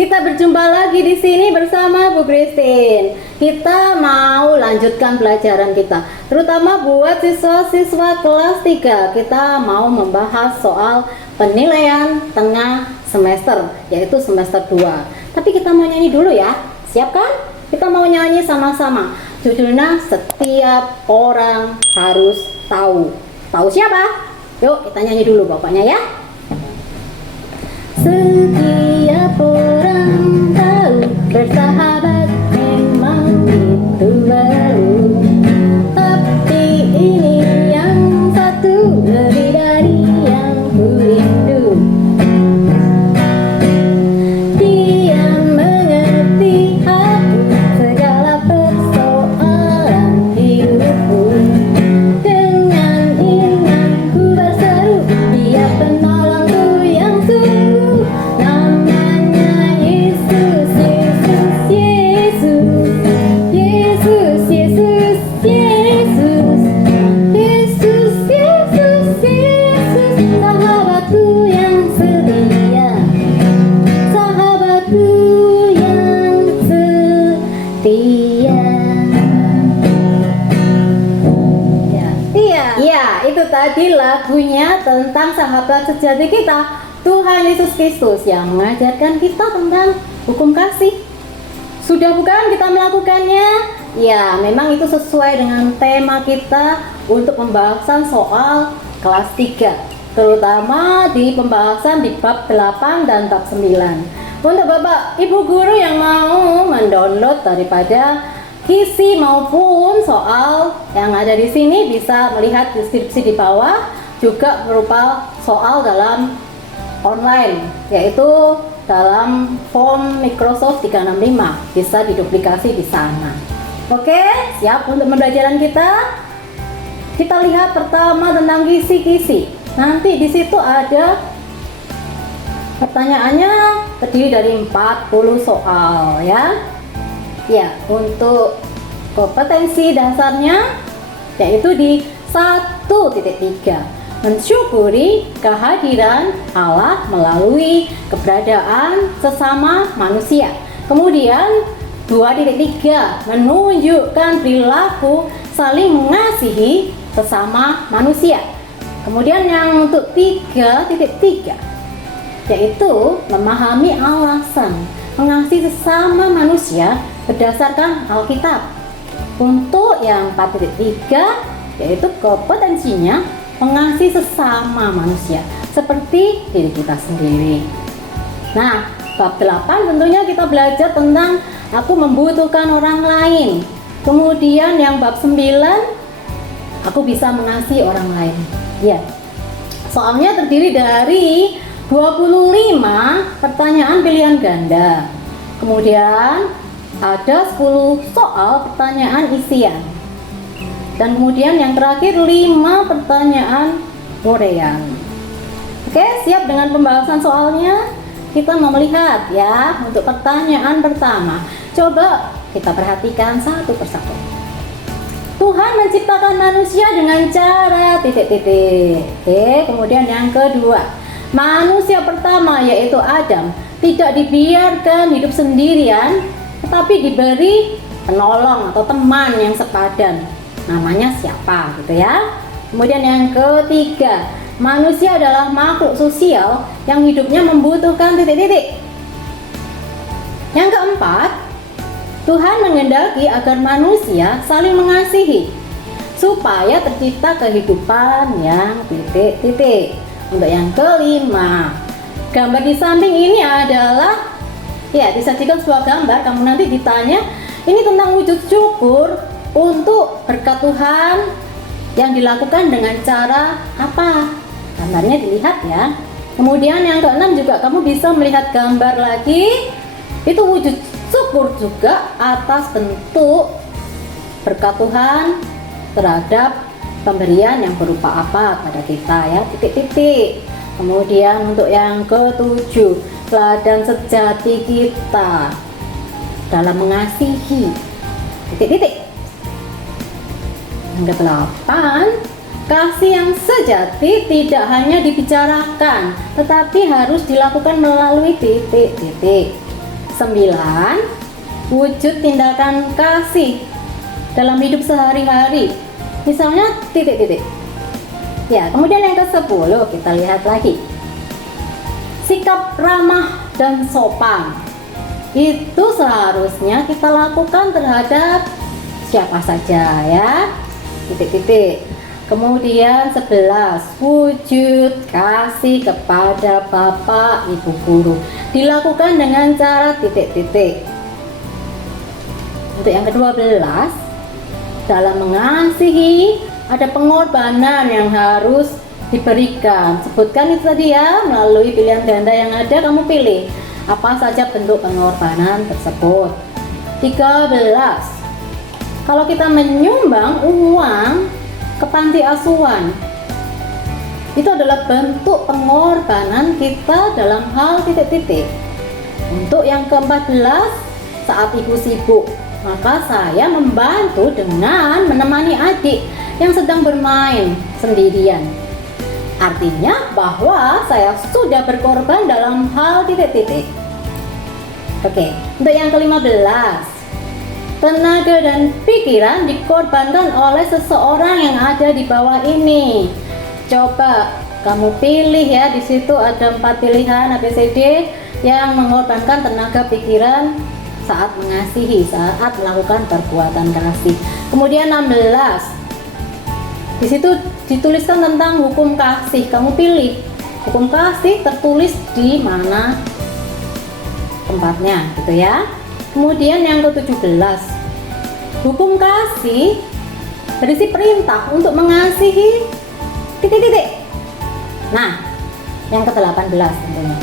Kita berjumpa lagi di sini bersama Bu Christine. Kita mau lanjutkan pelajaran kita, terutama buat siswa-siswa kelas 3. Kita mau membahas soal penilaian tengah semester, yaitu semester 2. Tapi kita mau nyanyi dulu ya. Siap kan? Kita mau nyanyi sama-sama. Judulnya Setiap Orang Harus Tahu. Tahu siapa? Yuk kita nyanyi dulu pokoknya ya. Setiap orang tahu bersahabat memang itu baru, tapi ini yang satu lebih dari yang ku rindu. Dia mengerti aku segala persoalan hidupku. Dengan ingat ku berseru, dia penolongku yang sungguh. Namanya Yesus, Yesus, Yesus, Yesus, Yesus, Yesus, Yesus, Yesus, Yesus, sahabatku yang setia, sahabatku yang setia. Iya, itu tadi lagunya tentang sahabat sejati kita, Tuhan Yesus Kristus, yang mengajarkan kita tentang hukum kasih. Sudah bukan kita melakukannya? Ya, memang itu sesuai dengan tema kita untuk pembahasan soal kelas 3, terutama di pembahasan di bab 8 dan bab 9. Untuk Bapak Ibu guru yang mau mendownload daripada kisi maupun soal yang ada di sini, bisa melihat deskripsi di bawah, juga berupa soal dalam online, yaitu dalam form Microsoft 365, bisa diduplikasi di sana. Oke, siap untuk pembelajaran kita? Kita lihat pertama tentang kisi-kisi. Nanti di situ ada pertanyaannya, terdiri dari 40 soal ya. Ya, untuk kompetensi dasarnya yaitu di 1.3, mensyukuri kehadiran Allah melalui keberadaan sesama manusia. Kemudian 2.3, menunjukkan perilaku saling mengasihi sesama manusia. Kemudian yang untuk 3.3 yaitu memahami alasan mengasihi sesama manusia berdasarkan Alkitab. Untuk yang 4.3 yaitu kompetensinya mengasihi sesama manusia seperti diri kita sendiri. Nah, bab 8 tentunya kita belajar tentang aku membutuhkan orang lain. Kemudian yang bab 9, aku bisa mengasihi orang lain. Ya. Soalnya terdiri dari 25 pertanyaan pilihan ganda. Kemudian ada 10 soal pertanyaan isian. Dan kemudian yang terakhir 5 pertanyaan urean. Oke, siap dengan pembahasan soalnya? Kita mau melihat ya untuk pertanyaan pertama. Coba kita perhatikan satu persatu. Tuhan menciptakan manusia dengan cara titik-titik. Oke, kemudian yang kedua, manusia pertama yaitu Adam tidak dibiarkan hidup sendirian, tetapi diberi penolong atau teman yang sepadan. Namanya siapa gitu ya. Kemudian yang ketiga, manusia adalah makhluk sosial yang hidupnya membutuhkan titik-titik. Yang keempat, Tuhan menghendaki agar manusia saling mengasihi supaya tercipta kehidupan yang titik-titik. Untuk yang kelima, gambar di samping ini adalah ya disajikan sebuah gambar. Kamu nanti ditanya ini tentang wujud syukur untuk berkat Tuhan yang dilakukan dengan cara apa? Gambarnya dilihat ya. Kemudian yang keenam juga kamu bisa melihat gambar lagi. Itu wujud syukur juga atas bentuk berkat Tuhan terhadap pemberian yang berupa apa pada kita ya, titik-titik. Kemudian untuk yang ketujuh, teladan sejati kita dalam mengasihi, titik-titik. Yang kedelapan, kasih yang sejati tidak hanya dibicarakan, tetapi harus dilakukan melalui titik-titik. 9, wujud tindakan kasih dalam hidup sehari-hari. Misalnya titik-titik. Ya, kemudian yang ke-10 kita lihat lagi. Sikap ramah dan sopan. Itu seharusnya kita lakukan terhadap siapa saja ya. Titik-titik. Kemudian 11, wujud kasih kepada Bapak Ibu guru. Dilakukan dengan cara titik-titik. Untuk yang ke-12, dalam mengasihi ada pengorbanan yang harus diberikan. Sebutkan itu tadi ya, melalui pilihan ganda yang ada kamu pilih apa saja bentuk pengorbanan tersebut. 13, kalau kita menyumbang uang ke panti asuhan, itu adalah bentuk pengorbanan kita dalam hal titik-titik. Untuk yang ke-14, saat ibu sibuk, maka saya membantu dengan menemani adik yang sedang bermain sendirian. Artinya bahwa saya sudah berkorban dalam hal titik-titik. Oke, untuk yang ke-15, tenaga dan pikiran dikorbankan oleh seseorang yang ada di bawah ini. Coba kamu pilih ya, di situ ada 4 pilihan ABCD yang mengorbankan tenaga pikiran saat mengasihi, saat melakukan perbuatan kasih. Kemudian 16, di situ dituliskan tentang hukum kasih. Kamu pilih hukum kasih tertulis di mana tempatnya, gitu ya. Kemudian yang ke-17, hukum kasih berisi perintah untuk mengasihi titik-titik. Nah, yang ke-18 tentunya.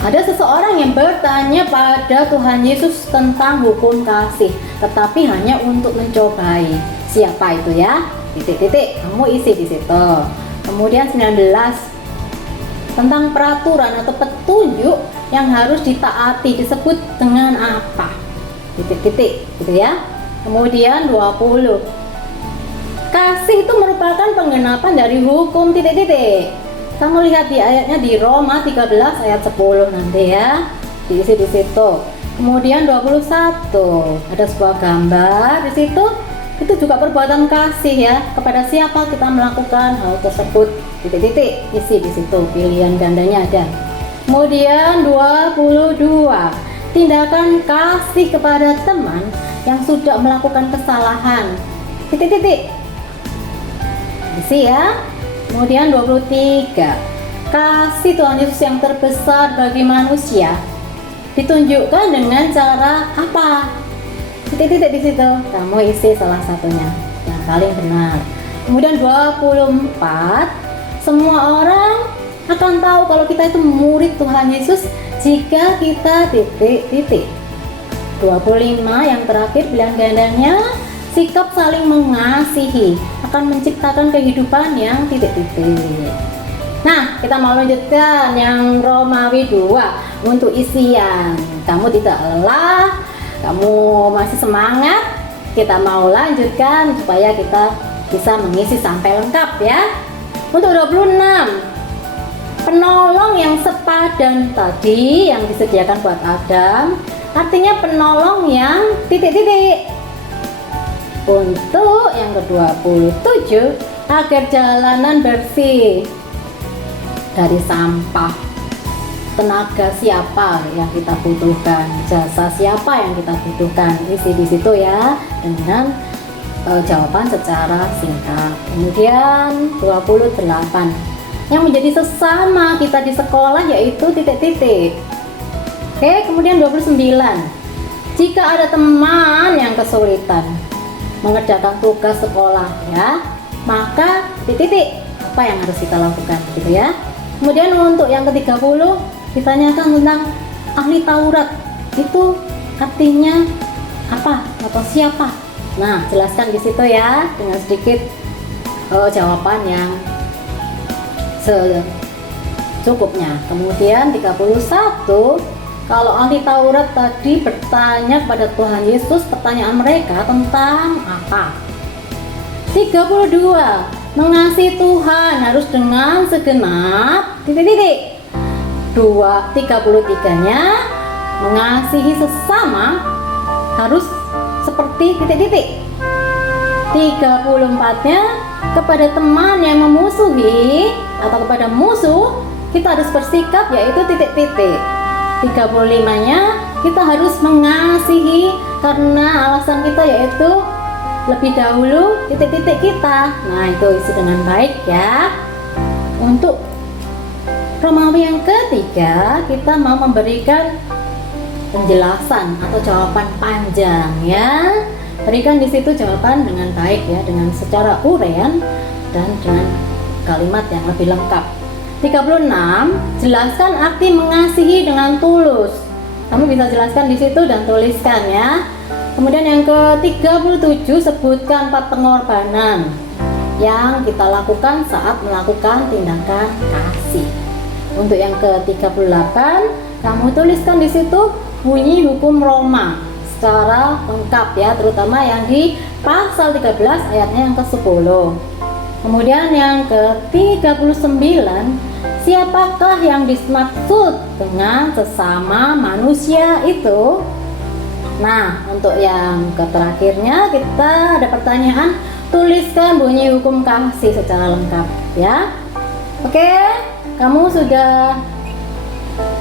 Ada seseorang yang bertanya pada Tuhan Yesus tentang hukum kasih, tetapi hanya untuk mencobai. Siapa itu ya? Titik-titik, kamu isi di situ. Kemudian 19, tentang peraturan atau petunjuk yang harus ditaati, disebut dengan apa? Titik-titik, gitu ya. Kemudian 20, kasih itu merupakan penggenapan dari hukum titik-titik. Kamu lihat di ayatnya di Roma 13 ayat 10 nanti ya, diisi di situ. Kemudian 21, ada sebuah gambar di situ. Itu juga perbuatan kasih ya, kepada siapa kita melakukan hal tersebut, titik-titik, isi di situ, pilihan gandanya ada. Kemudian 22, tindakan kasih kepada teman yang sudah melakukan kesalahan, titik-titik, isi ya. Kemudian 23, kasih Tuhan Yesus yang terbesar bagi manusia ditunjukkan dengan cara apa? Titik-titik di situ, kamu isi salah satunya yang paling benar. Kemudian 24, semua orang akan tahu kalau kita itu murid Tuhan Yesus jika kita titik-titik. 25, yang terakhir pilihan gandanya, sikap saling mengasihi akan menciptakan kehidupan yang titik-titik. Nah, kita mau lanjutkan yang Romawi 2 untuk isian. Kamu tidak lelah, kamu masih semangat, kita mau lanjutkan supaya kita bisa mengisi sampai lengkap ya. Untuk 26, penolong yang sepadan tadi yang disediakan buat Adam, artinya penolong yang titik-titik. Untuk yang ke-27, agar jalanan bersih dari sampah. Tenaga siapa yang kita butuhkan, jasa siapa yang kita butuhkan, isi di situ ya dengan jawaban secara singkat. Kemudian 28, yang menjadi sesama kita di sekolah yaitu titik-titik. Oke, kemudian 29, jika ada teman yang kesulitan mengerjakan tugas sekolah ya, maka titik-titik apa yang harus kita lakukan gitu ya. Kemudian untuk yang ke-30, ditanyakan tentang ahli Taurat, itu artinya apa atau siapa? Nah, jelaskan di situ ya dengan sedikit jawaban yang secukupnya. Kemudian 31, kalau ahli Taurat tadi bertanya kepada Tuhan Yesus, pertanyaan mereka tentang apa? 32, mengasihi Tuhan harus dengan segenap titik-titik. 33-nya, mengasihi sesama harus seperti titik-titik. 34-nya kepada teman yang memusuhi atau kepada musuh kita harus bersikap yaitu titik-titik. 35-nya kita harus mengasihi karena alasan kita yaitu lebih dahulu titik-titik kita. Nah, itu isi dengan baik ya. Untuk Romawi yang ketiga, kita mau memberikan penjelasan atau jawaban panjang ya. Berikan di situ jawaban dengan baik ya, dengan secara uraian dan dengan kalimat yang lebih lengkap. 36, jelaskan arti mengasihi dengan tulus. Kamu bisa jelaskan di situ dan tuliskan ya. Kemudian yang ke-37, sebutkan 4 pengorbanan yang kita lakukan saat melakukan tindakan kasih. Untuk yang ke-38, kamu tuliskan di situ bunyi hukum Roma secara lengkap ya, terutama yang di pasal 13 ayatnya yang ke-10. Kemudian yang ke-39, siapakah yang dimaksud dengan sesama manusia itu? Nah, untuk yang terakhirnya kita ada pertanyaan, tuliskan bunyi hukum kasih secara lengkap ya. Oke, kamu sudah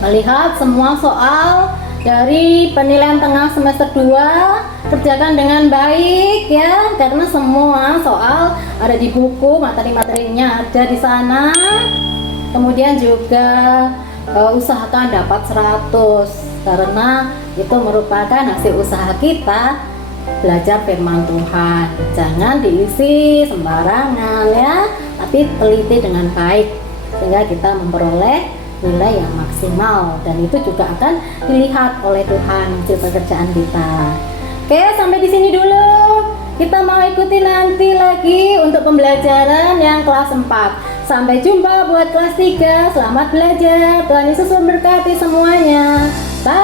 melihat semua soal dari penilaian tengah semester 2, kerjakan dengan baik ya, karena semua soal ada di buku, materi-materinya ada di sana. Kemudian juga usahakan dapat 100 karena itu merupakan hasil usaha kita belajar firman Tuhan. Jangan diisi sembarangan ya, tapi teliti dengan baik sehingga kita memperoleh nilai yang maksimal, dan itu juga akan dilihat oleh Tuhan hasil pekerjaan kita. Oke, sampai di sini dulu. Kita mau ikuti nanti lagi untuk pembelajaran yang kelas 4. Sampai jumpa buat kelas 3. Selamat belajar. Tuhan Yesus memberkati semuanya. Bye.